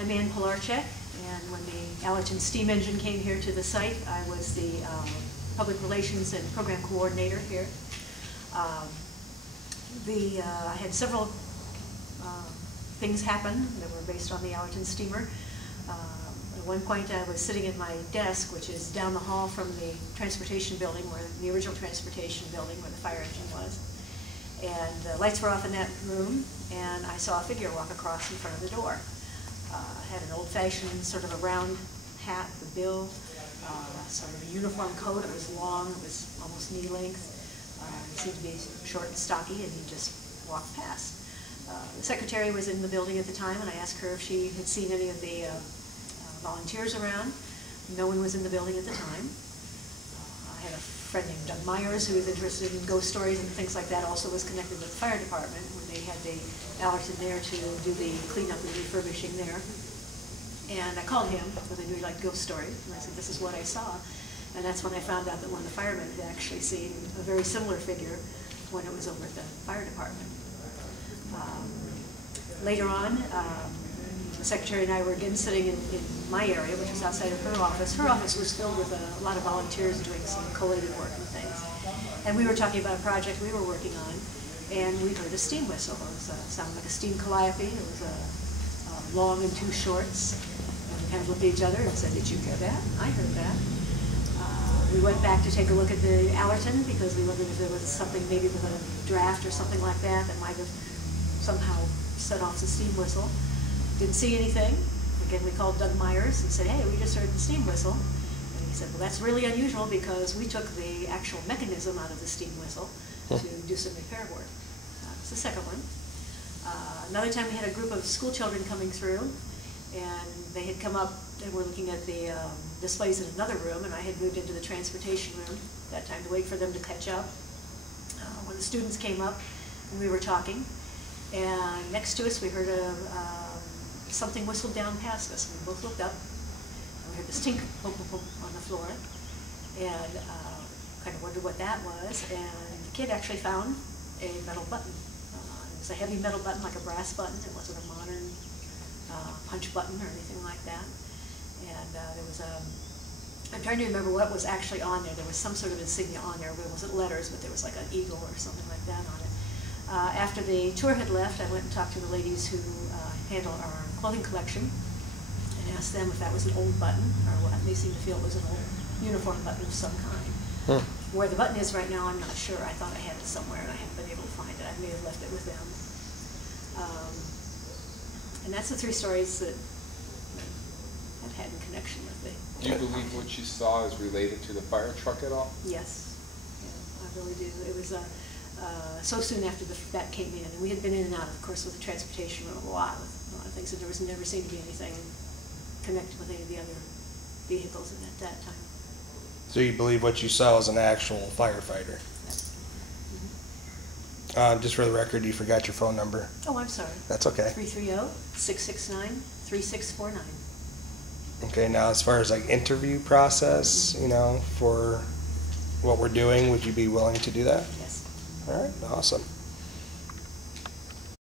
I'm Ann Polorcheck, and when the Allerton steam engine came here to the site, I was the Public Relations and Program Coordinator here. I had several things happen that were based on the Allerton steamer. At one point I was sitting at my desk, which is down the hall from the transportation building, where the original transportation building where the fire engine was. And the lights were off in that room, and I saw a figure walk across in front of the door. Had an old-fashioned sort of a round hat, the bill, sort of a uniform coat. It was long, it was almost knee length. It seemed to be short and stocky, and he just walked past. The secretary was in the building at the time, and I asked her if she had seen any of the volunteers around. No one was in the building at the time. I had a friend named Doug Myers who was interested in ghost stories and things like that, also was connected with the fire department when they had the Allerton there to do the cleanup and refurbishing there. And I called him because I knew he liked ghost stories, and I said, this is what I saw. And that's when I found out that one of the firemen had actually seen a very similar figure when it was over at the fire department. Later on, the secretary and I were again sitting in my area, which was outside of her office. Her office was filled with a lot of volunteers doing some collated work and things. And we were talking about a project we were working on, and we heard a steam whistle. It sounded like a steam calliope. It was long and two shorts. And we kind of looked at each other and said, did you hear that? I heard that. We went back to take a look at the Allerton because we wondered if there was something maybe with a draft or something like that that might have somehow set off the steam whistle. Didn't see anything. Again, we called Doug Myers and said, hey, we just heard the steam whistle. And he said, well, that's really unusual because we took the actual mechanism out of the steam whistle to do some repair work. That's the second one. Another time we had a group of school children coming through, and they had come up, they were looking at the displays in another room, and I had moved into the transportation room that time to wait for them to catch up. When the students came up, and we were talking, and next to us we heard something whistled down past us. We both looked up, and we heard this tink, boom, boom, boom, on the floor, and kind of wondered what that was, and the kid actually found a metal button. It was a heavy metal button, like a brass button. It wasn't a modern punch button or anything like that. And there was I'm trying to remember what was actually on there. There was some sort of insignia on there, but it wasn't letters, but there was like an eagle or something like that on it. After the tour had left, I went and talked to the ladies who handle our clothing collection and asked them if that was an old button or what. They seemed to feel it was an old uniform button of some kind. Where the button is right now, I'm not sure. I thought I had it somewhere, and I haven't been able to find it. I may have left it with them. And that's the three stories that I've had in connection with it. Do you believe what you saw is related to the fire truck at all? Yes, yeah, I really do. It was so soon after that came in, and we had been in and out, of course, with the transportation room a lot of things, and there was never seemed to be anything connected with any of the other vehicles at that time. So you believe what you saw was an actual firefighter? Just for the record, you forgot your phone number. Oh, I'm sorry. That's okay. 330-669-3649. Okay, now as far as like interview process, you know, for what we're doing, would you be willing to do that? Yes. All right, awesome.